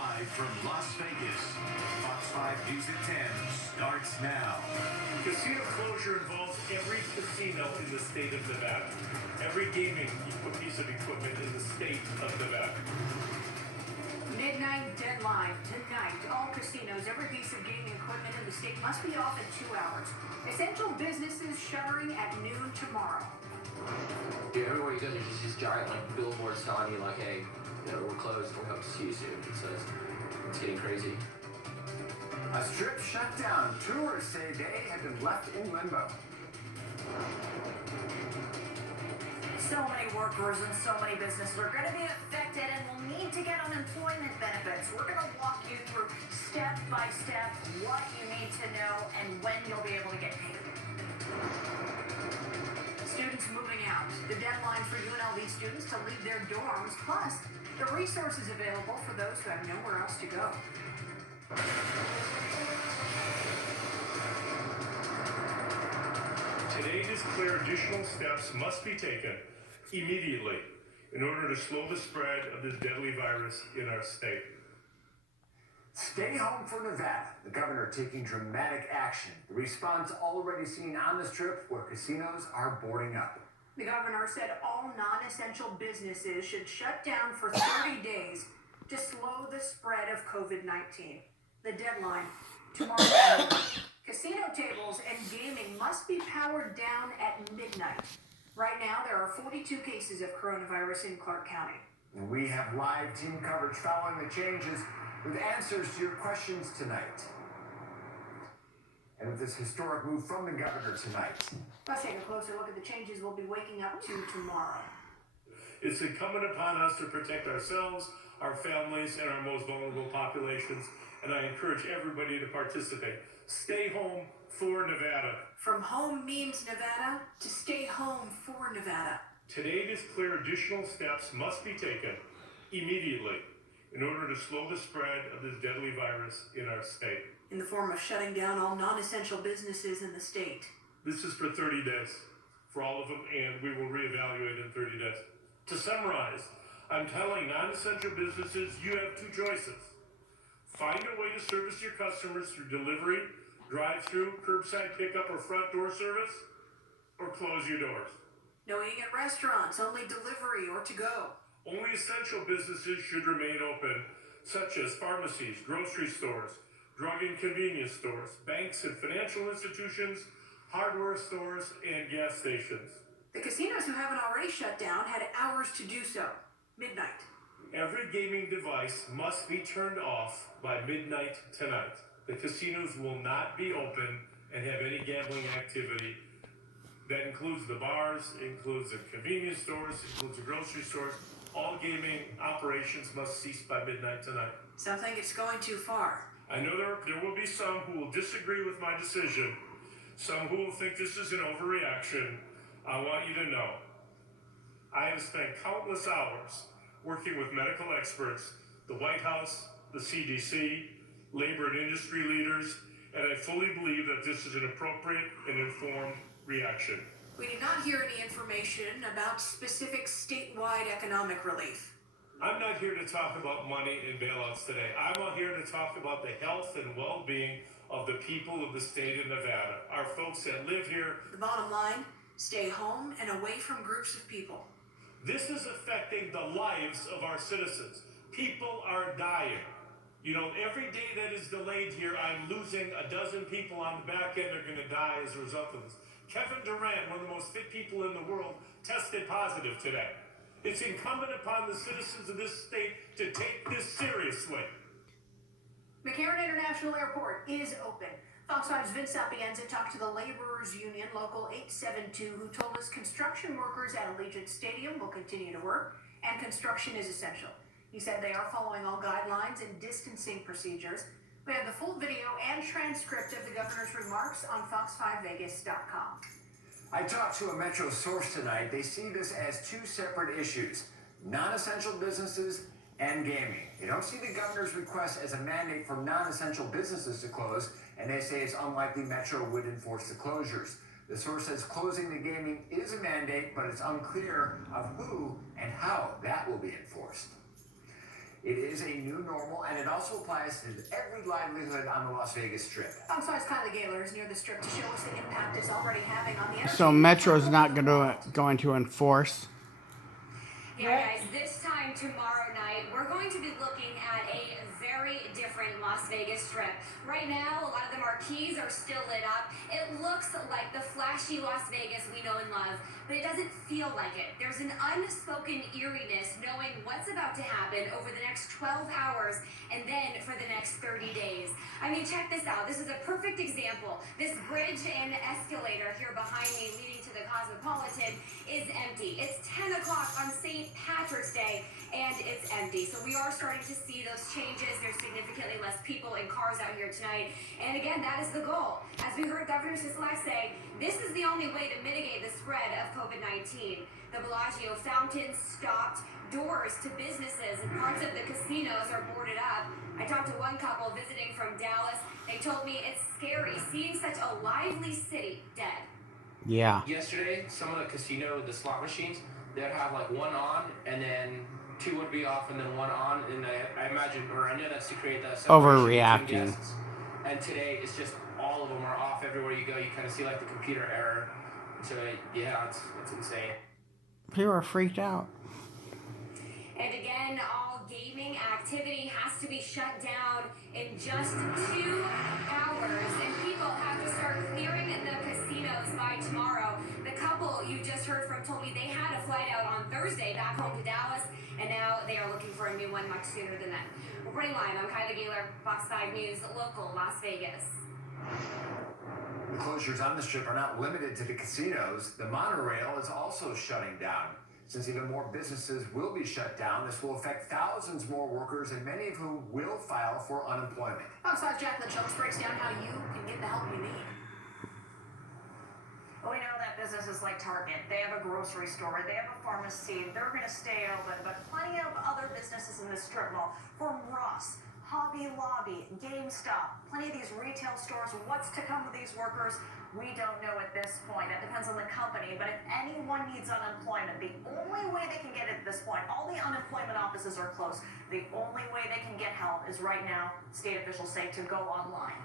Live from Las Vegas, Fox 5 News at 10 starts now. Casino closure involves every casino in the state of Nevada. Every gaming piece of equipment in the state of Nevada. Midnight deadline tonight. All casinos, every piece of gaming equipment in the state must be off in 2 hours. Essential businesses shuttering at noon tomorrow. Dude, everywhere you go, there's just these giant billboards telling you hey, we're closed. We hope to see you soon. So it's getting crazy. A strip shut down. Tourists say they have been left in limbo. So many workers and so many businesses are going to be affected and will need to get unemployment benefits. We're going to walk you through step by step what you need to know and when you'll be able to get paid. Students moving out. The deadline for UNLV students to leave their dorms, plus the resources available for those who have nowhere else to go. Today it is clear additional steps must be taken immediately in order to slow the spread of this deadly virus in our state. Stay home for Nevada. The governor taking dramatic action. The response already seen on the strip where casinos are boarding up. The governor said all non-essential businesses should shut down for 30 days to slow the spread of COVID-19. The deadline, tomorrow. Casino tables and gaming must be powered down at midnight. Right now, there are 42 cases of coronavirus in Clark County. And we have live team coverage following the changes with answers to your questions tonight. And with this historic move from the governor tonight. Let's take a closer look at the changes we'll be waking up to tomorrow. It's incumbent upon us to protect ourselves, our families, and our most vulnerable populations, and I encourage everybody to participate. Stay home for Nevada. From home means Nevada to stay home for Nevada. Today it is clear additional steps must be taken immediately in order to slow the spread of this deadly virus in our state. In the form of shutting down all non-essential businesses in the state. This is for 30 days for all of them, and we will reevaluate in 30 days. To summarize, I'm telling non-essential businesses you have two choices. Find a way to service your customers through delivery, drive-through, curbside pickup, or front door service, or close your doors. No eating at restaurants, only delivery or to go. Only essential businesses should remain open, such as pharmacies, grocery stores, drug and convenience stores, banks and financial institutions, hardware stores, and gas stations. The casinos who haven't already shut down had hours to do so. Midnight. Every gaming device must be turned off by midnight tonight. The casinos will not be open and have any gambling activity. That includes the bars, includes the convenience stores, includes the grocery stores. All gaming operations must cease by midnight tonight. Some think it's going too far. I know there will be some who will disagree with my decision, some who will think this is an overreaction. I want you to know, I have spent countless hours working with medical experts, the White House, the CDC, labor and industry leaders, and I fully believe that this is an appropriate and informed reaction. We did not hear any information about specific statewide economic relief. I'm not here to talk about money and bailouts today. I'm here to talk about the health and well-being of the people of the state of Nevada, our folks that live here. The bottom line, stay home and away from groups of people. This is affecting the lives of our citizens. People are dying. Every day that is delayed here, I'm losing a dozen people on the back end are going to die as a result of this. Kevin Durant, one of the most fit people in the world, tested positive today. It's incumbent upon the citizens of this state to take this seriously. McCarran International Airport is open. Fox 5's Vince Sapienza talked to the Laborers Union, Local 872, who told us construction workers at Allegiant Stadium will continue to work and construction is essential. He said they are following all guidelines and distancing procedures. We have the full video and transcript of the governor's remarks on fox5vegas.com. I talked to a Metro source tonight. They see this as two separate issues, non-essential businesses and gaming. They don't see the governor's request as a mandate for non-essential businesses to close, and they say it's unlikely Metro would enforce the closures. The source says closing the gaming is a mandate, but it's unclear of who and how that will be enforced. It is a new normal, and it also applies to every livelihood on the Las Vegas Strip. Fox 5's Kylie Gaylor is near the Strip to show us the impact it's already having on the So Metro's not going to enforce. Yeah, guys, this time tomorrow night, we're going to be looking at a very different Las Vegas Strip. Right now, a lot of the marquees are still lit up. It looks like the flashy Las Vegas we know and love, but it doesn't feel like it. There's an unspoken eeriness knowing what's about to happen over the next 12 hours and then for the next 30 days. I mean, check this out. This is a perfect example. This bridge and escalator here behind me leading to the Cosmopolitan is empty. It's 10 o'clock on St. Patrick's Day, and it's empty. So we are starting to see those changes. There's significantly less people and cars out here tonight. And again, that is the goal. As we heard Governor Sisolak say, this is the only way to mitigate the spread of COVID-19. The Bellagio fountains stopped, doors to businesses and parts of the casinos are boarded up. I talked to one couple visiting from Dallas. They told me it's scary seeing such a lively city dead. Yeah. Yesterday, some of the casino, the slot machines, they'd have like one on and then two would be off and then one on. And I imagine, or I know that's to create that separation between Overreacting. guests. And today, it's just all of them are off everywhere you go. You kind of see like the computer error. So yeah, it's insane. People are freaked out. And again, all gaming activity has to be shut down in just 2 hours. And people have to start clearing the casinos by tomorrow. The couple you just heard from told me they had a flight out on Thursday back home to Dallas, and now they are looking for a new one much sooner than that. Reporting live, I'm Kylie Gaylor, Fox 5 News, local Las Vegas. The closures on the Strip are not limited to the casinos. The monorail is also shutting down. Since even more businesses will be shut down, this will affect thousands more workers, and many of whom will file for unemployment. Fox 5's Jacqueline Schultz breaks down how you can get the help you need. We know that businesses like Target, they have a grocery store, they have a pharmacy, they're going to stay open, but plenty of other businesses in the strip mall, from Ross, Hobby Lobby, GameStop, plenty of these retail stores. What's to come with these workers? We don't know at this point. That depends on the company, but if anyone needs unemployment, the only way they can get it at this point, all the unemployment offices are closed. The only way they can get help is right now, state officials say, to go online.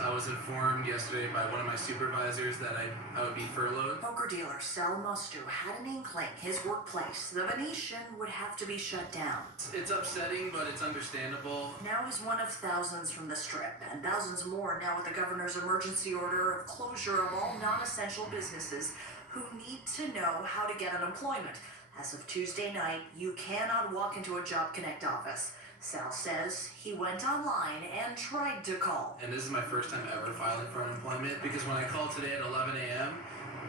I was informed yesterday by one of my supervisors that I would be furloughed. Poker dealer Sal Mustu had an inkling his workplace, the Venetian, would have to be shut down. It's upsetting, but it's understandable. Now he's one of thousands from the Strip, and thousands more now with the governor's emergency order of closure of all non-essential businesses who need to know how to get unemployment. As of Tuesday night, you cannot walk into a Job Connect office. Sal says he went online and tried to call. And this is my first time ever filing for unemployment because when I called today at 11 a.m.,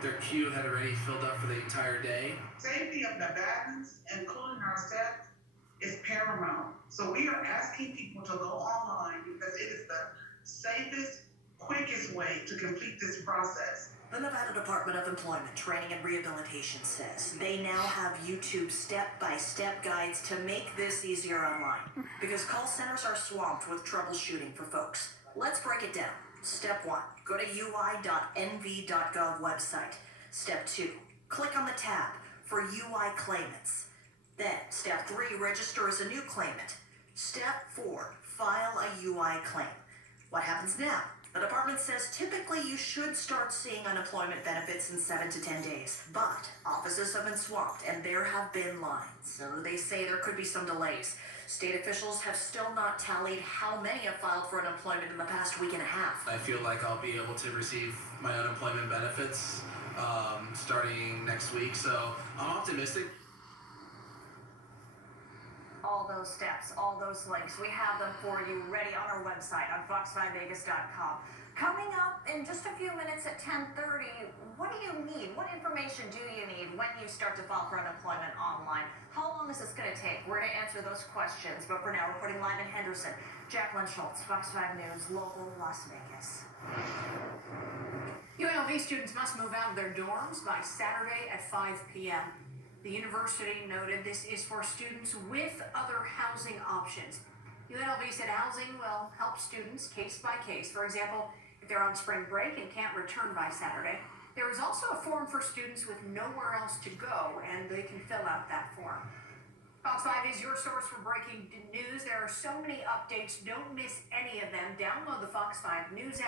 their queue had already filled up for the entire day. Safety of Nevadans, including ourselves, is paramount. So we are asking people to go online because it is the safest, quickest way to complete this process. The Nevada Department of Employment, Training and Rehabilitation says they now have YouTube step-by-step guides to make this easier online because call centers are swamped with troubleshooting for folks. Let's break it down. Step 1, go to ui.nv.gov website. Step 2, click on the tab for UI claimants. Then, Step 3, register as a new claimant. Step 4, file a UI claim. What happens now? The department says typically you should start seeing unemployment benefits in 7 to 10 days, but offices have been swamped and there have been lines, so they say there could be some delays. State officials have still not tallied how many have filed for unemployment in the past week and a half. I feel like I'll be able to receive my unemployment benefits starting next week, so I'm optimistic. All those steps, all those links, we have them for you ready on our website on fox5vegas.com. Coming up in just a few minutes at 10:30, what do you need? What information do you need when you start to file for unemployment online? How long is this going to take? We're going to answer those questions. But for now, reporting live in Henderson, Jacqueline Schultz, Fox 5 News, local Las Vegas. UNLV students must move out of their dorms by Saturday at 5 p.m. The university noted this is for students with other housing options. UNLV said housing will help students case by case. For example, if they're on spring break and can't return by Saturday. There is also a form for students with nowhere else to go, and they can fill out that form. Fox 5 is your source for breaking news. There are so many updates. Don't miss any of them. Download the Fox 5 News app.